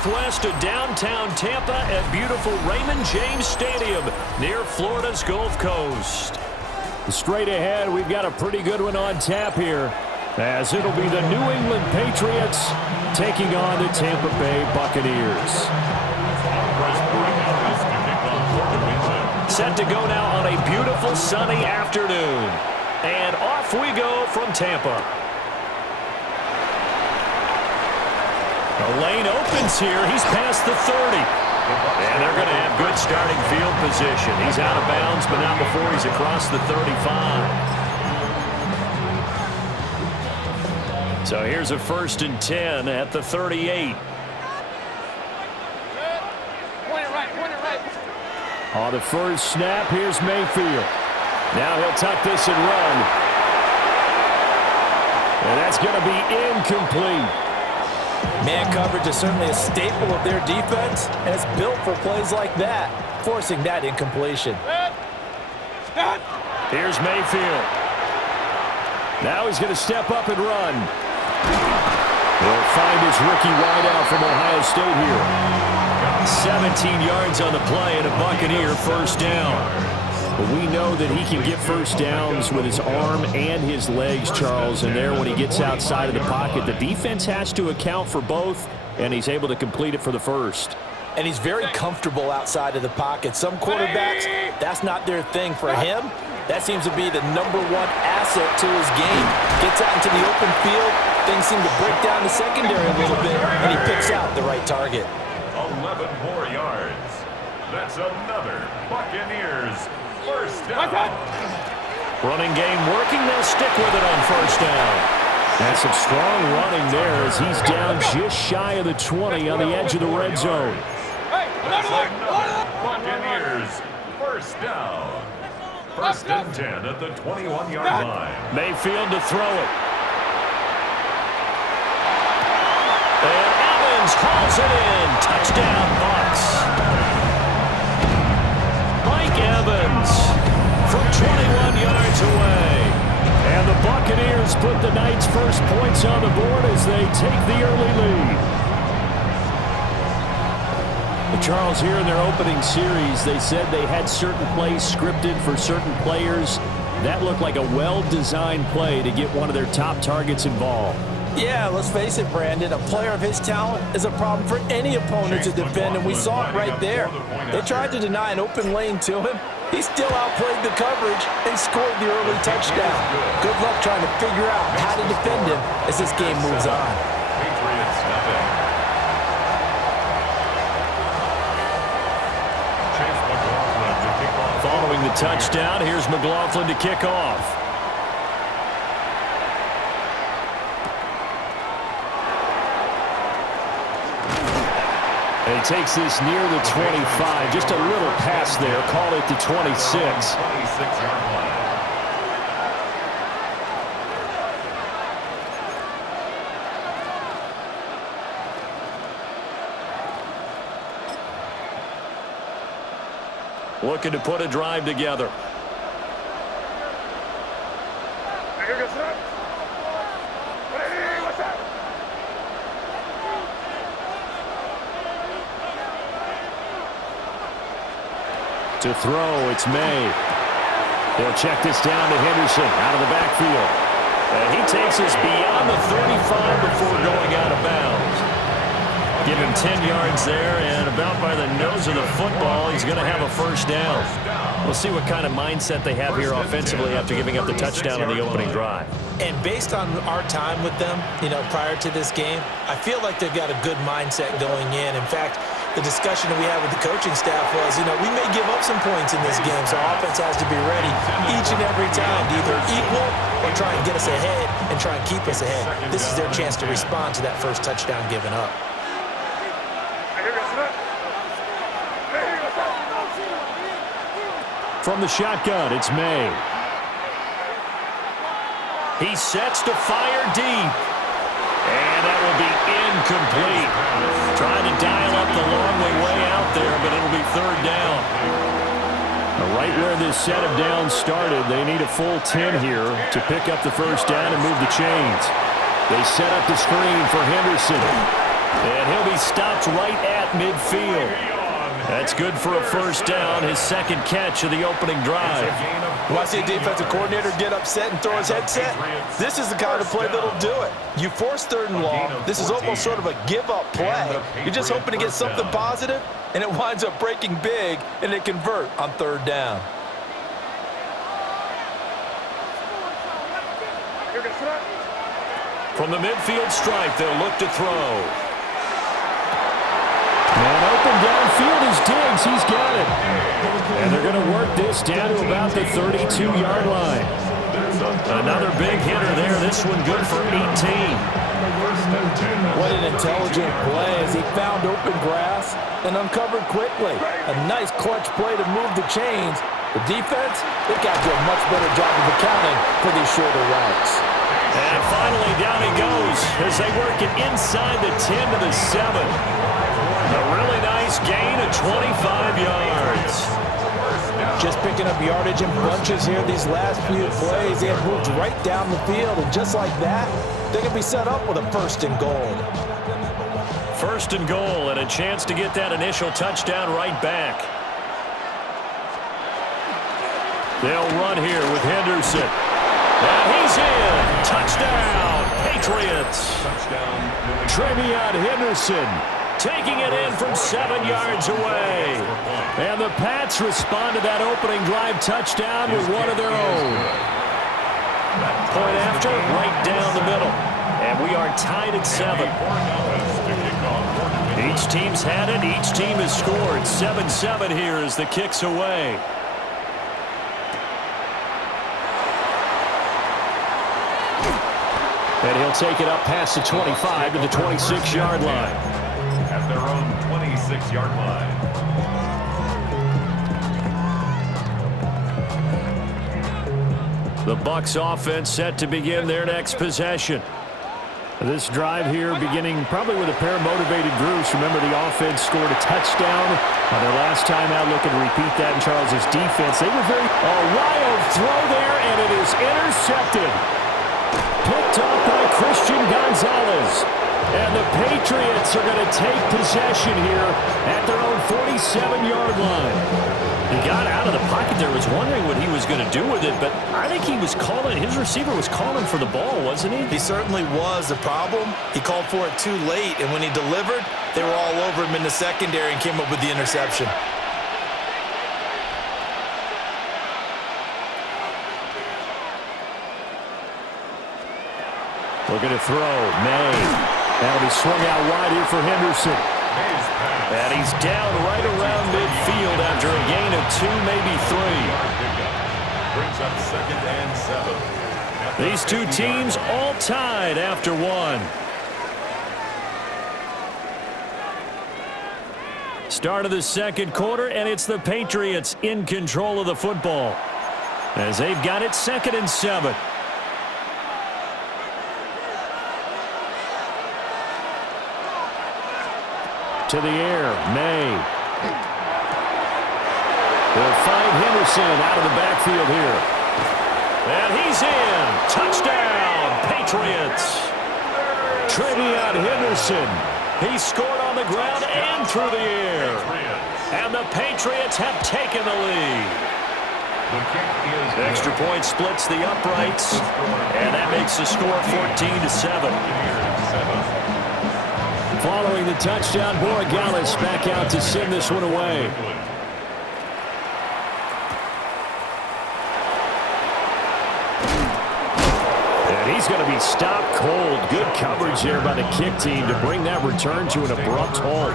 northwest of downtown Tampa at beautiful Raymond James Stadium near Florida's Gulf Coast. Straight ahead, we've got a pretty good one on tap here, as it'll be the New England Patriots taking on the Tampa Bay Buccaneers. Set to go now on a beautiful sunny afternoon. And off we go from Tampa. The lane opens here. He's past the 30. And they're going to have good starting field position. He's out of bounds, but not before he's across the 35. So here's a 1st and 10 at the 38. On the first snap, here's Mayfield. Now he'll tuck this and run. And that's going to be incomplete. Man coverage is certainly a staple of their defense, and it's built for plays like that, forcing that incompletion. Here's Mayfield. Now he's going to step up and run. He'll find his rookie wideout from Ohio State here. 17 yards on the play and a Buccaneer first down. But we know that he can get first downs with his arm and his legs, Charles, and there when he gets outside of the pocket, the defense has to account for both, and he's able to complete it for the first. And he's very comfortable outside of the pocket. Some quarterbacks, that's not their thing. For him, that seems to be the #1 asset to his game. Gets out into the open field, things seem to break down the secondary a little bit, and he picks out the right target. 11 more yards. That's another Buccaneers first down. Running game working. They'll stick with it on first down. And some strong running there as he's down just shy of the 20 on the edge of the red zone. That's another Buccaneers first down. 1st and 10 at the 21-yard line. Mayfield to throw it. And Evans hauls it in. Touchdown, Bucs. Mike Evans from 21 yards away. And the Buccaneers put the night's first points on the board as they take the early lead. But Charles, here in their opening series, they said they had certain plays scripted for certain players. That looked like a well-designed play to get one of their top targets involved. Yeah, let's face it, Brandon. A player of his talent is a problem for any opponent to defend, and we saw it right there. They tried to deny an open lane to him. He still outplayed the coverage and scored the early touchdown. Good luck trying to figure out how to defend him as this game moves on. Patriots nothing. Chase McLaughlin to kick off. Following the touchdown, here's McLaughlin to kick off. And he takes this near the 25. Just a little pass there. Call it the 26. 26-yard line. Looking to put a drive together. To throw, it's May. He'll check this down to Henderson out of the backfield. And he takes us beyond the 35 before going out of bounds. Give him 10 yards there, and about by the nose of the football, he's going to have a first down. We'll see what kind of mindset they have here offensively after giving up the touchdown on the opening drive. And based on our time with them, prior to this game, I feel like they've got a good mindset going in. In fact, the discussion that we had with the coaching staff was, we may give up some points in this game, so our offense has to be ready each and every time to either equal or try and get us ahead and try and keep us ahead. This is their chance to respond to that first touchdown given up. From the shotgun, it's May. He sets to fire deep. And that will be incomplete. Trying to dial up the long way out there, but it'll be 3rd down. Right where this set of downs started, they need a full 10 here to pick up the first down and move the chains. They set up the screen for Henderson. And he'll be stopped right at midfield. That's good for a first down, his second catch of the opening drive. When I see a defensive coordinator get upset and throw his headset, this is the kind of play that'll do it. You force 3rd and long. This is almost sort of a give-up play. You're just hoping to get something positive, and it winds up breaking big, and they convert on 3rd down. From the midfield stripe, they'll look to throw. And open downfield is Diggs. He's got it. And they're going to work this down to about the 32-yard line. Another big hitter there. This one good for 18. What an intelligent play as he found open grass and uncovered quickly. A nice clutch play to move the chains. The defense, they've got to do a much better job of accounting for these shorter routes. And finally down he goes as they work it inside the 10 to the 7. A really nice gain of 25 yards. Just picking up yardage in bunches here these last few plays. They have moved right down the field, and just like that, they can be set up with a 1st and goal. 1st and goal, and a chance to get that initial touchdown right back. They'll run here with Henderson. And he's in. Touchdown, Patriots. Trevion Henderson taking it in from 7 yards away. And the Pats respond to that opening drive touchdown with one of their own. Point after, right down the middle. And we are tied at 7. Each team's had it. Each team has scored. 7-7 here as the kick's away. And he'll take it up past the 25 to the 26-yard line. At their own 26-yard line. The Bucs offense set to begin their next possession. This drive here beginning probably with a pair of motivated groups. Remember, the offense scored a touchdown on their last time out. Looking to repeat that in Charles's defense. They were very wild throw there, and it is intercepted. Picked up by Christian Gonzalez. And the Patriots are going to take possession here at their own 47-yard line. He got out of the pocket there, was wondering what he was going to do with it, but I think he was calling, his receiver was calling for the ball, wasn't he? He certainly was. The problem, he called for it too late, and when he delivered, they were all over him in the secondary and came up with the interception. Looking to throw, May. That'll be swung out wide here for Henderson. And he's down right around midfield after a gain of 2, maybe 3. Brings up 2nd and 7. These two teams all tied after 1. Start of the second quarter, and it's the Patriots in control of the football as they've got it 2nd and 7. To the air, May. They'll find Henderson out of the backfield here. And he's in. Touchdown, Patriots. Trevion Henderson. He scored on the ground and through the air. And the Patriots have taken the lead. The extra point splits the uprights. And that makes the score 14-7. Following the touchdown, Borregales back out to send this one away. And he's going to be stopped cold. Good coverage there by the kick team to bring that return to an abrupt halt.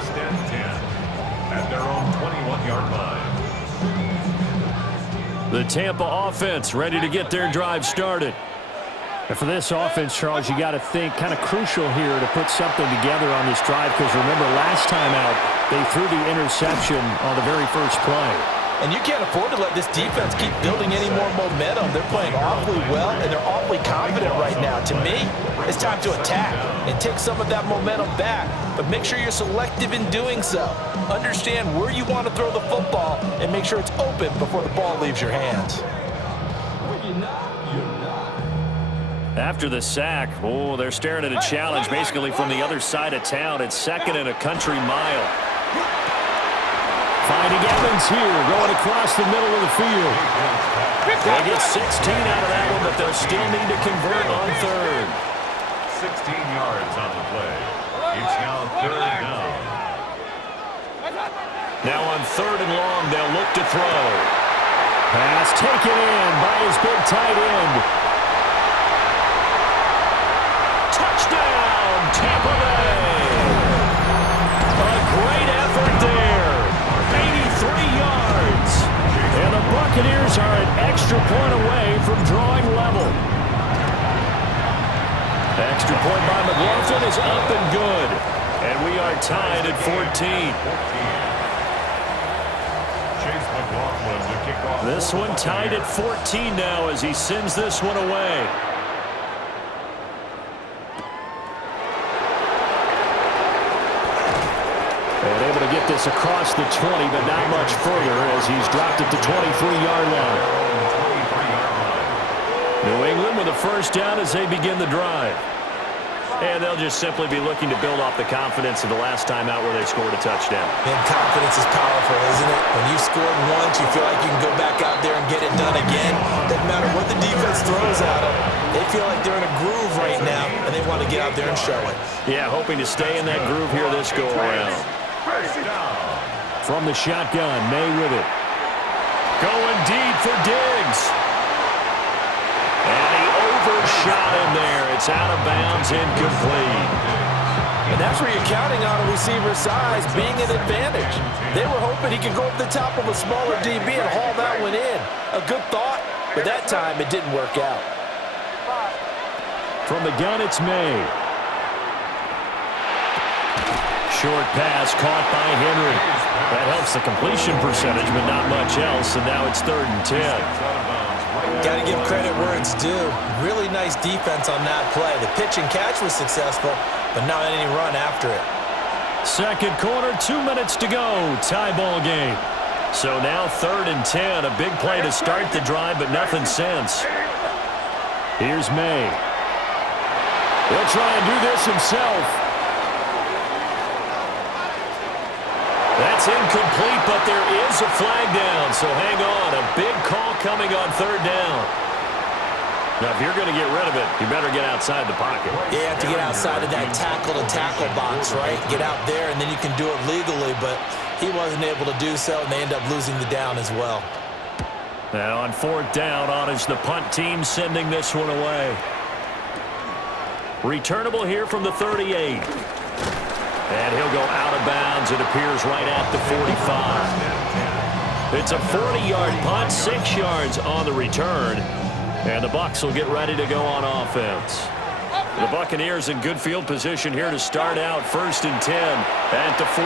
At their own 21-yard line. The Tampa offense ready to get their drive started. And for this offense, Charles, you got to think kind of crucial here to put something together on this drive because remember last time out they threw the interception on the very first play. And you can't afford to let this defense keep building any more momentum. They're playing awfully well, and they're awfully confident right now. To me, it's time to attack and take some of that momentum back. But make sure you're selective in doing so. Understand where you want to throw the football and make sure it's open before the ball leaves your hands. After the sack, oh, they're staring at a challenge basically from the other side of town. It's second and a country mile. Finding Evans here, going across the middle of the field. They get 16 out of that one, but they'll still need to convert on third. 16 yards on the play. It's now third down. Now on third and long, they'll look to throw. Pass taken in by his big tight end. Touchdown, Tampa Bay. A great effort there. 83 yards. And the Buccaneers are an extra point away from drawing level. Extra point by McLaughlin is up and good. And we are tied at 14. This one tied at 14 now as he sends this one away. And able to get this across the 20, but not much further as he's dropped it to 23-yard line. New England with a first down as they begin the drive. And they'll just simply be looking to build off the confidence of the last time out where they scored a touchdown. And confidence is powerful, isn't it? When you've scored once, you feel like you can go back out there and get it done again. Doesn't matter what the defense throws at them. They feel like they're in a groove right now, and they want to get out there and show it. Yeah, hoping to stay in that groove here this go-around. From the shotgun, May with it. Going deep for Diggs. And he overshot him there. It's out of bounds, incomplete. And that's where you're counting on a receiver's size being an advantage. They were hoping he could go up the top of a smaller DB and haul that one in. A good thought, but that time it didn't work out. From the gun, it's May. Short pass caught by Henry. That helps the completion percentage, but not much else, and now it's 3rd and 10. Got to give credit where it's due. Really nice defense on that play. The pitch and catch was successful, but not any run after it. Second quarter, 2 minutes to go. Tie ball game. So now 3rd and 10. A big play to start the drive, but nothing since. Here's May. He'll try and do this himself. That's incomplete, but there is a flag down, so hang on. A big call coming on 3rd down. Now, if you're going to get rid of it, you better get outside the pocket. Yeah, you have to get outside of that tackle-to-tackle box, right? Get out there, and then you can do it legally, but he wasn't able to do so, and they end up losing the down as well. Now on 4th down, on is the punt team sending this one away. Returnable here from the 38. And he'll go out of bounds. It appears right at the 45. It's a 40-yard punt, 6 yards on the return. And the Bucs will get ready to go on offense. The Buccaneers in good field position here to start out. 1st and 10 at the 45.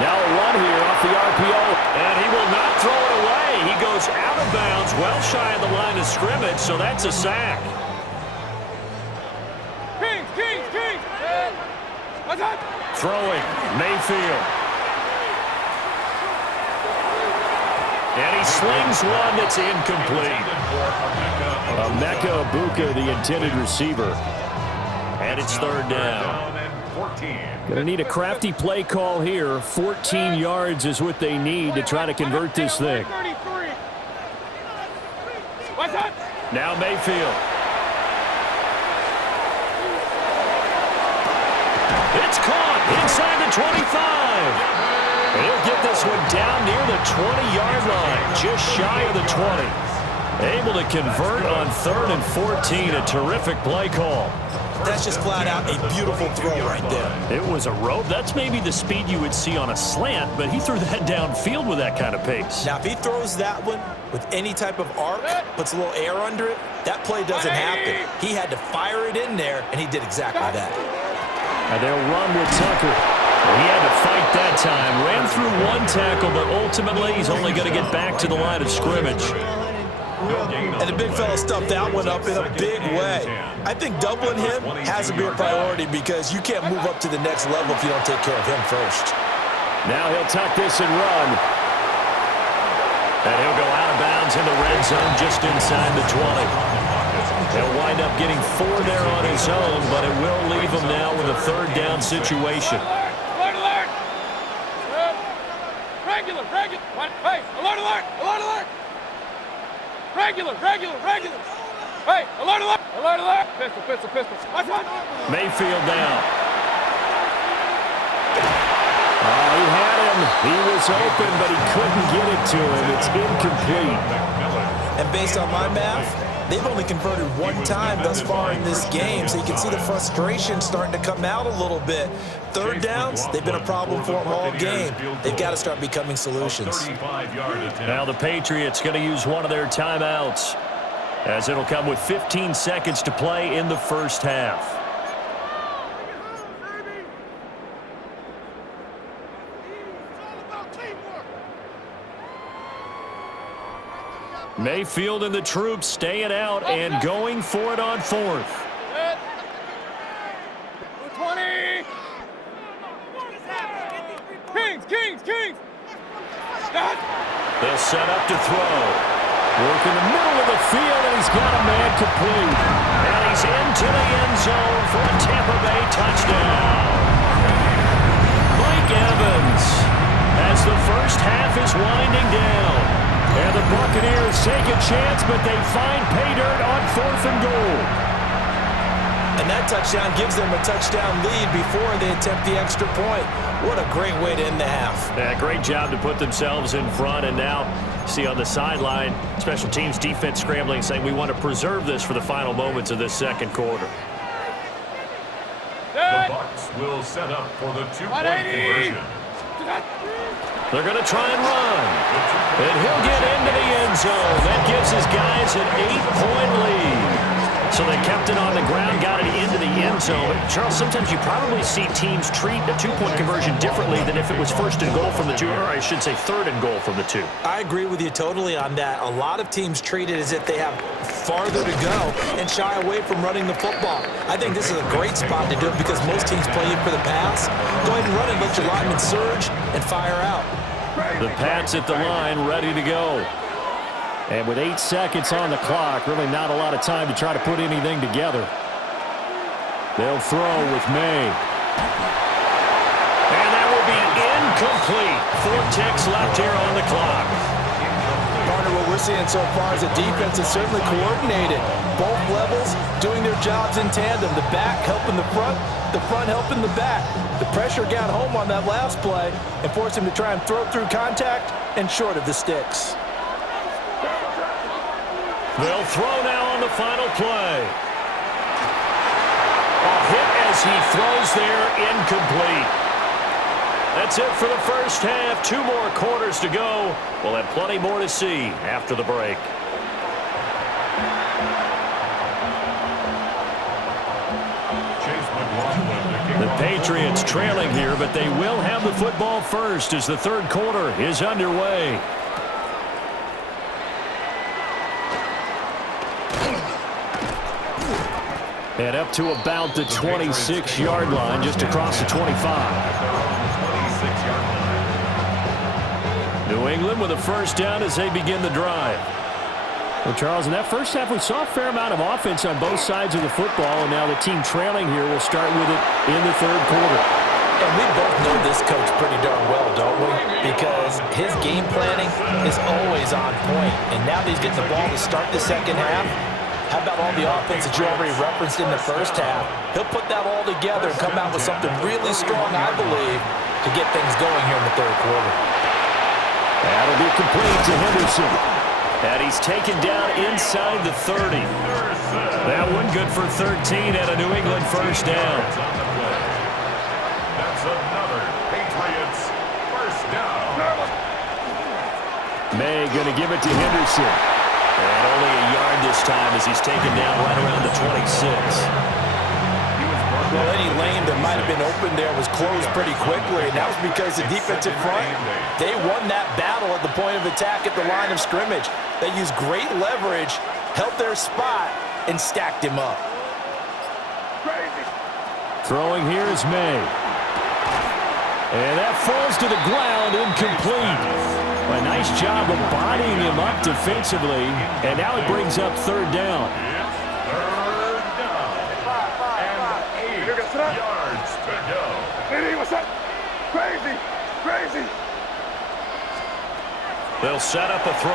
Now a run here off the RPO. And he will not throw it away. He goes out of bounds, well shy of the line of scrimmage, so that's a sack. Throwing, Mayfield. And he slings one that's incomplete. Emeka Egbuka, the intended receiver. And it's 3rd down. Going to need a crafty play call here. 14 yards is what they need to try to convert this thing. Now Mayfield. It's caught inside the 25. And he'll get this one down near the 20-yard line, just shy of the 20. Able to convert on 3rd and 14. A terrific play call. That's just flat out a beautiful throw right there. It was a rope. That's maybe the speed you would see on a slant, but he threw that downfield with that kind of pace. Now, if he throws that one with any type of arc, puts a little air under it, that play doesn't happen. He had to fire it in there, and he did exactly that. And they'll run with Tucker. He had to fight that time. Ran through one tackle, but ultimately he's only going to get back to the line of scrimmage. And the big fella stuffed that one up in a big way. I think doubling him has to be a priority because you can't move up to the next level if you don't take care of him first. Now he'll tuck this and run. And he'll go out of bounds in the red zone just inside the 20. He'll wind up getting 4 there on his own, but it will leave him now with a third down situation. Alert, alert! Regular. Hey, alert! Regular. Hey, alert! Pistol. Watch one. Mayfield down. Oh, he had him. He was open, but he couldn't get it to him. It's incomplete. And based on my math, they've only converted 1 time thus far in this game, so you can see the frustration starting to come out a little bit. Third downs, they've been a problem for them all game. They've got to start becoming solutions. Now the Patriots going to use one of their timeouts, as it'll come with 15 seconds to play in the first half. Mayfield and the troops staying out and going for it on 4th. 20. Kings. They'll set up to throw. Work in the middle of the field, and he's got a man complete. And he's into the end zone for a Tampa Bay touchdown. Mike Evans, as the first half is winding down. And the Buccaneers take a chance, but they find pay dirt on 4th and goal. And that touchdown gives them a touchdown lead before they attempt the extra point. What a great way to end the half. Yeah, great job to put themselves in front. And now, see on the sideline, special teams defense scrambling, saying we want to preserve this for the final moments of this second quarter. The Bucs will set up for the 2-point conversion. They're going to try and run. And he'll get into the end zone. That gives his guys an 8-point lead. So they kept it on the ground, got it into the end zone. Charles, sometimes you probably see teams treat a 2-point conversion differently than if it was 1st and goal from the 2, or I should say 3rd and goal from the 2. I agree with you totally on that. A lot of teams treat it as if they have farther to go and shy away from running the football. I think this is a great spot to do it because most teams play you for the pass. Go ahead and run it, let your linemen surge, and fire out. The Pats at the line, ready to go. And with 8 seconds on the clock, really not a lot of time to try to put anything together. They'll throw with May. And that will be incomplete. 4 ticks left here on the clock. Partner, what we're seeing so far is the defense is certainly coordinated. Both levels doing their jobs in tandem. The back helping the front helping the back. The pressure got home on that last play and forced him to try and throw through contact and short of the sticks. They'll throw now on the final play. A hit as he throws there, incomplete. That's it for the first half. 2 more quarters to go. We'll have plenty more to see after the break. The Patriots trailing here, but they will have the football first as the third quarter is underway. And up to about the 26-yard line, just across the 25. New England with a first down as they begin the drive. Well, Charles, in that first half, we saw a fair amount of offense on both sides of the football, and now the team trailing here will start with it in the third quarter. And we both know this coach pretty darn well, don't we? Because his game planning is always on point. And now that he's getting the ball to start the second half, how about all the offense that you already referenced in the first half? He'll put that all together and come out with something really strong, I believe, to get things going here in the third quarter. That'll be complete to Henderson. And he's taken down inside the 30. That one good for 13 at a New England first down. That's another Patriots first down. May going to give it to Henderson. And only a yard this time as he's taken down right around the 26. Well, any lane that might have been open there was closed pretty quickly, and that was because the defensive front, they won that battle at the point of attack at the line of scrimmage. They used great leverage, held their spot, and stacked him up. Throwing here is May. And that falls to the ground, incomplete. A nice job of bodying him up defensively, and now it brings up third down. Crazy. Crazy. They'll set up a throw.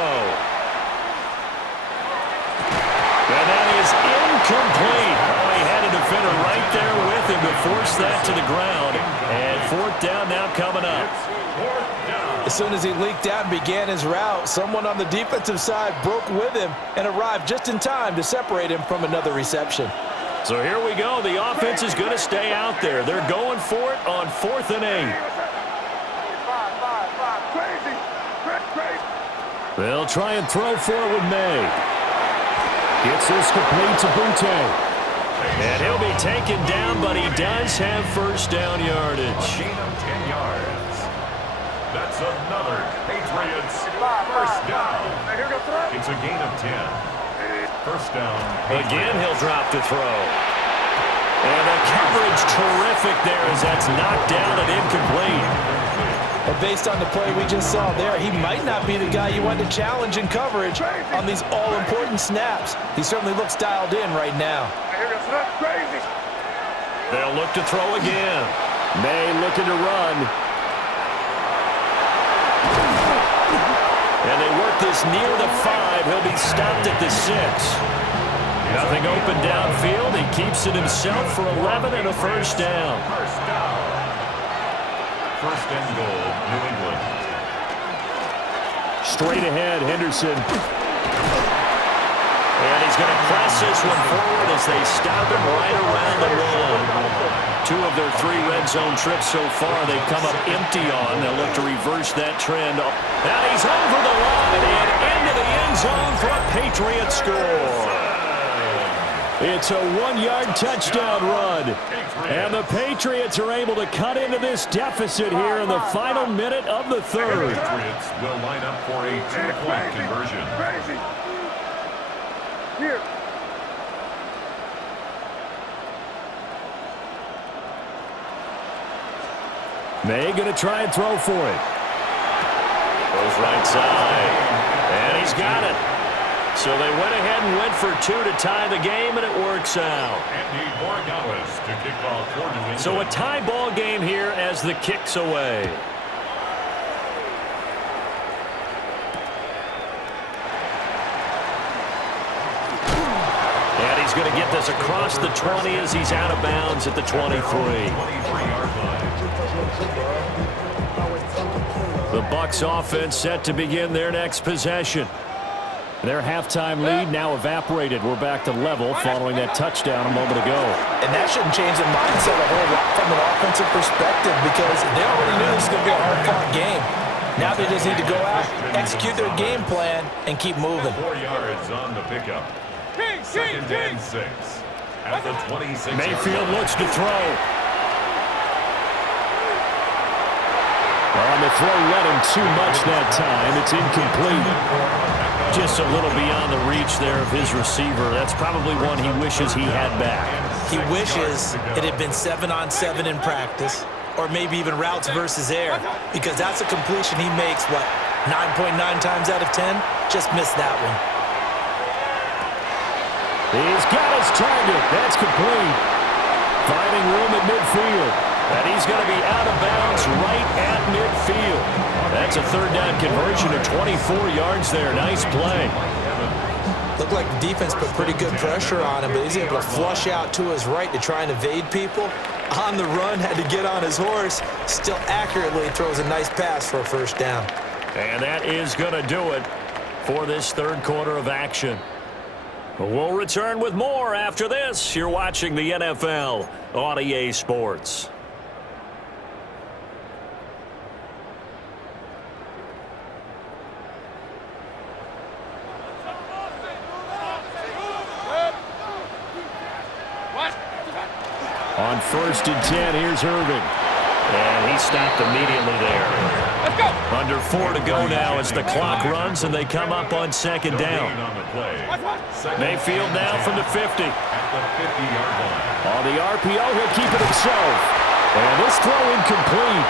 And that is incomplete. Oh, he had a defender right there with him to force that to the ground. And fourth down now coming up. As soon as he leaked out and began his route, someone on the defensive side broke with him and arrived just in time to separate him from another reception. So here we go. The offense is going to stay out there. They're going for it on 4th and 8. Crazy. They'll try and throw for it with May. Gets this complete to Butte. And he'll be taken down, but he does have first down yardage. A gain of 10 yards. That's another Patriots first down. It's a gain of 10. First down. Again, he'll drop to throw. And the coverage terrific there as that's knocked down and incomplete. And based on the play we just saw there, he might not be the guy you want to challenge in coverage on these all-important snaps. He certainly looks dialed in right now. Crazy. They'll look to throw again. May looking to run. And they work this near the 5. He'll be stopped at the 6. Nothing open downfield. He keeps it himself for 11 and a first down. First and goal, New England. Straight ahead, Henderson. And he's going to press this one forward as they stop him right around the 1. 2 of their 3 red zone trips so far they've come up empty on. They'll look to reverse that trend. Now he's over the line and into the end zone for a Patriot score. It's a 1-yard touchdown run. And the Patriots are able to cut into this deficit here in the final minute of the 3rd. Patriots will line up for a 2-point conversion. Crazy. Here. May going to try and throw for it. Goes right side. And he's got it. So they went ahead and went for 2 to tie the game, and it works out. Andy Morales to kick off for New England. So a tie ball game here as the kick's away. And he's going to get this across the 20 as he's out of bounds at the 23. 23-yard line. The Bucs offense set to begin their next possession. Their halftime lead now evaporated. We're back to level following that touchdown a moment ago. And that shouldn't change the mindset a whole lot from an offensive perspective because they already knew this was going to be a hard-fought game. Now they just need to go out, execute their game plan, and keep moving. 4 yards on the pickup. Second and 6 at the 26. Mayfield looks to throw. On the throw, let him too much that time. It's incomplete. Just a little beyond the reach there of his receiver. That's probably one he wishes he had back. He wishes it had been 7-on-7 in practice, or maybe even routes versus air, because that's a completion he makes, 9.9 times out of 10? Just missed that one. He's got his target. That's complete. Finding room at midfield. And he's going to be out of bounds right at midfield. That's a 3rd down conversion of 24 yards there. Nice play. Looked like the defense put pretty good pressure on him, but he's able to flush out to his right to try and evade people. On the run, had to get on his horse. Still accurately throws a nice pass for a first down. And that is going to do it for this 3rd quarter of action. We'll return with more after this. You're watching the NFL on EA Sports. On 1st and 10, here's Irvin. And he stopped immediately there. Let's go. Under 4 to go now as the clock runs and they come up on 2nd down. Mayfield now from the 50. At the 50-yard line. On the RPO, he'll keep it himself. And this throw incomplete.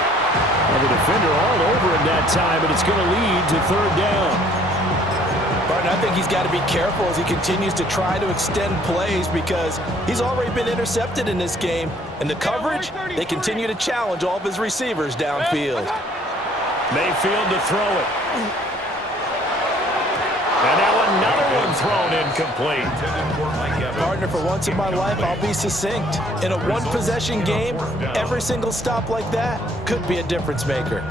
And the defender all over him that time, and it's going to lead to 3rd down. Martin, I think he's got to be careful as he continues to try to extend plays because he's already been intercepted in this game. And the coverage, they continue to challenge all of his receivers downfield. Mayfield to throw it. And now another one thrown incomplete. Partner, for once in my life, I'll be succinct. In a one-possession game, every single stop like that could be a difference maker.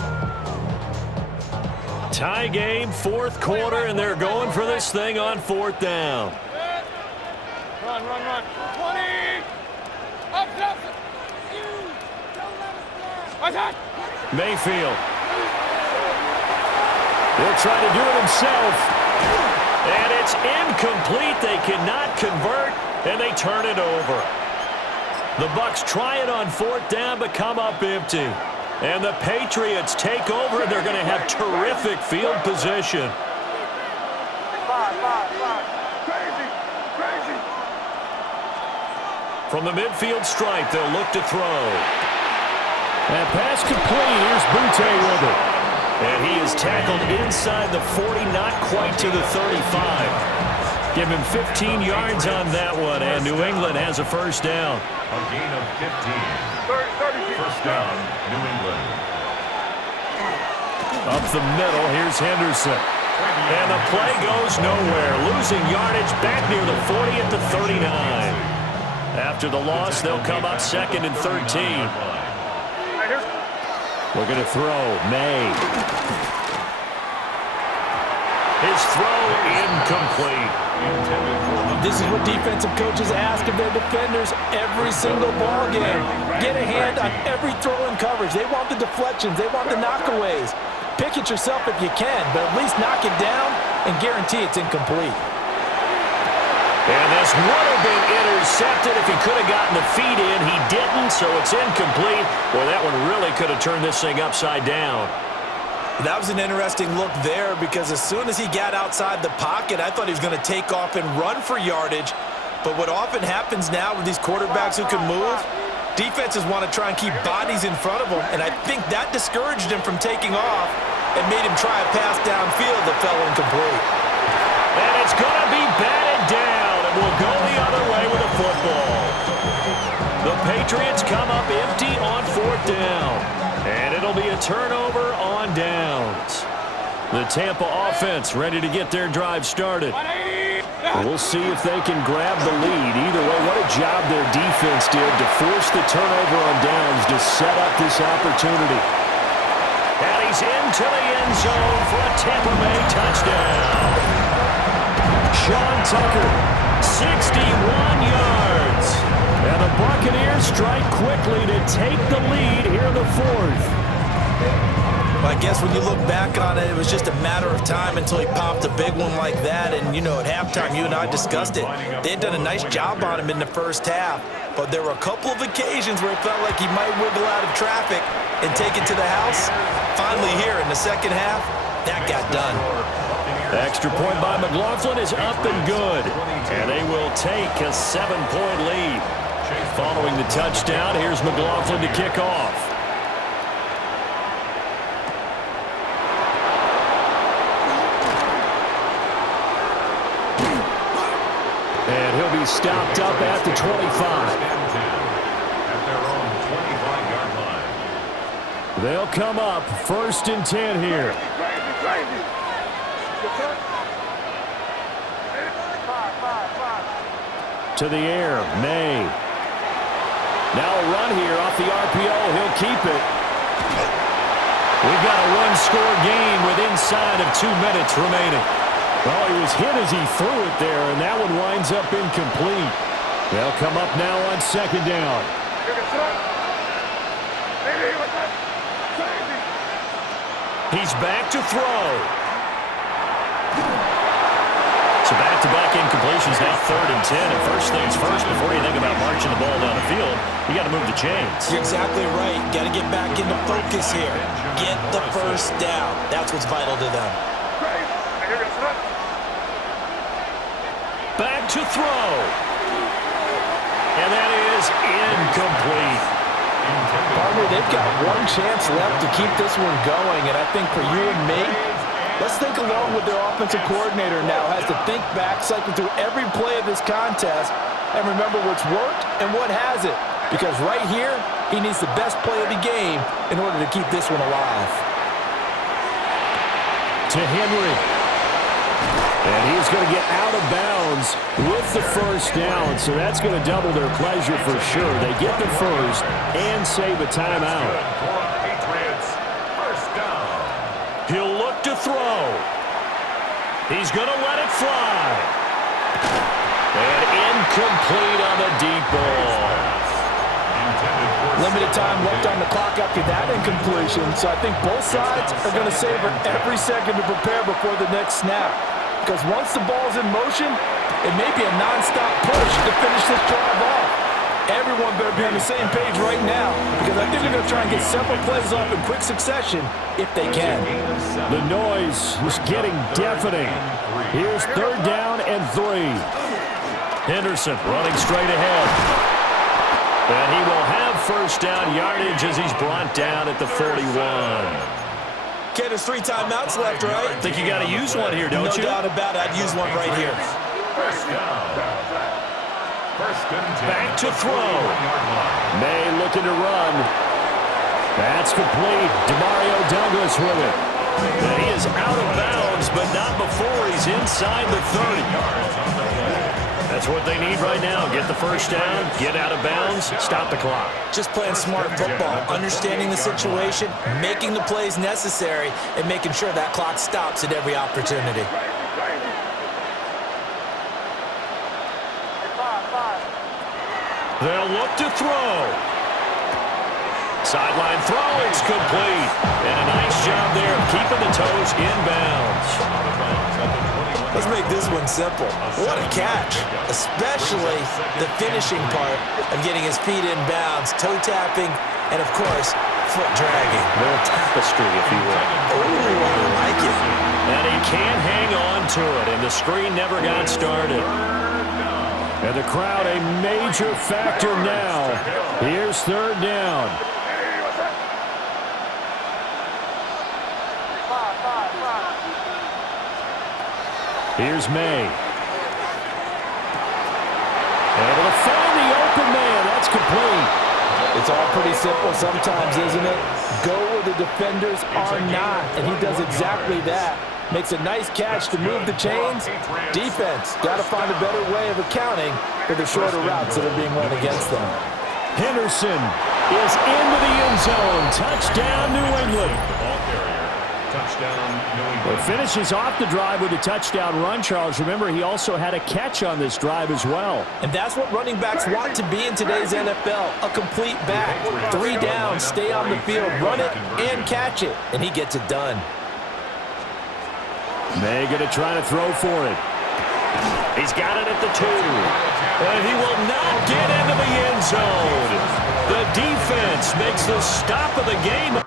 Tie game, fourth quarter, and they're going for this thing on fourth down. Run. 20. Up. Attack. Mayfield. He'll try to do it himself. And it's incomplete. They cannot convert, and they turn it over. The Bucs try it on fourth down, but come up empty. And the Patriots take over, and they're going to have terrific field position. From the midfield stripe, they'll look to throw. And pass complete. Here's Butte with it. And he is tackled inside the 40, not quite to the 35. Give him 15 yards on that one, and New England has a first down. A gain of 15. First down, New England. Up the middle, here's Henderson. And the play goes nowhere. Losing yardage back near the 40 at the 39. After the loss, they'll come up second and 13. We're going to throw. May. His throw incomplete. This is what defensive coaches ask of their defenders every single ball game. Get a hand on every throw in coverage. They want the deflections. They want the knockaways. Pick it yourself if you can, but at least knock it down and guarantee it's incomplete. And this would have been intercepted if he could have gotten the feet in. He didn't, so it's incomplete. Boy, that one really could have turned this thing upside down. That was an interesting look there because as soon as he got outside the pocket, I thought he was going to take off and run for yardage. But what often happens now with these quarterbacks who can move, defenses want to try and keep bodies in front of them, and I think that discouraged him from taking off and made him try a pass downfield that fell incomplete. And it's going to be batted down, and we'll go the other way with the football. The Patriots come up empty on fourth down. And it'll be a turnover on downs. The Tampa offense ready to get their drive started. We'll see if they can grab the lead. Either way, what a job their defense did to force the turnover on downs to set up this opportunity. And he's into the end zone for a Tampa Bay touchdown. Sean Tucker, 61 yards. And the Buccaneers strike quickly to take the lead here in the fourth. Well, I guess when you look back on it, it was just a matter of time until he popped a big one like that. And, you know, at halftime, you and I discussed it. They had done a nice job on him in the first half. But there were a couple of occasions where it felt like he might wiggle out of traffic and take it to the house. Finally here in the second half, that got done. The extra point by McLaughlin is up and good. And they will take a 7-point lead. Following the touchdown, here's McLaughlin to kick off. And he'll be stopped up at the 25. At their own 25-yard line. They'll come up first and 10 here. To the air, May. Now a run here off the RPO. He'll keep it. We've got a one-score game with inside of 2 minutes remaining. Well, he was hit as he threw it there, and that one winds up incomplete. They'll come up now on second down. He's back to throw. So back-to-back incompletions, now 3rd and 10. And first things first, before you think about marching the ball down the field, you got to move the chains. You're exactly right. Got to get back into focus here. Get the first down. That's what's vital to them. Back to throw. And that is incomplete. Partner, they've got one chance left to keep this one going, and I think for you and me, Let's think along with their offensive coordinator now. Has to think back, cycle through every play of this contest, and remember what's worked and what hasn't. Because right here, he needs the best play of the game in order to keep this one alive. To Henry. And he's going to get out of bounds with the first down, so that's going to double their pleasure for sure. They get the first and save a timeout. Patriots, first down. He'll look to throw. He's going to let it fly. And incomplete on the deep ball. Limited time left on the clock after that incompletion, so I think both sides are going to savor every second to prepare before the next snap. Because once the ball's in motion, it may be a nonstop push to finish this drive off. Everyone better be on the same page right now, because I think they're going to try and get several plays off in quick succession if they can. The noise is getting deafening. Here's 3rd down and 3. Henderson running straight ahead. And he will have first down yardage as he's brought down at the 41. Okay, there's 3 timeouts left, right? I think you got to use one here, don't you? No doubt about it. I'd use one right here. First down. First and 10. Back to throw. May looking to run. That's complete. Demario Douglas with it. And he is out of bounds, but not before he's inside the 30. That's what they need right now. Get the first down, get out of bounds, stop the clock. Just playing smart football, understanding the situation, making the plays necessary, and making sure that clock stops at every opportunity. They'll look to throw. Sideline throw, it's complete. And a nice job there of keeping the toes inbounds. Let's make this one simple. What a catch, especially the finishing part of getting his feet in bounds, toe tapping, and of course, foot dragging. A little tapestry, if you will. Oh, I like it. And he can't hang on to it, and the screen never got started. And the crowd a major factor now. Here's 3rd down. Here's May. Able to find the open man. That's complete. It's all pretty simple sometimes, isn't it? Go where the defenders are not, and he does exactly that. Makes a nice catch to move the chains. Defense, got to find a better way of accounting for the shorter routes that are being run against them. Henderson is into the end zone. Touchdown, New England. Touchdown, New England. Well, finishes off the drive with a touchdown run, Charles. Remember, he also had a catch on this drive as well. And that's what running backs want to be in today's NFL, a complete back. 3 downs, stay on the field, run it, and catch it. And he gets it done. May going to try to throw for it. He's got it at the 2. And he will not get into the end zone. The defense makes the stop of the game.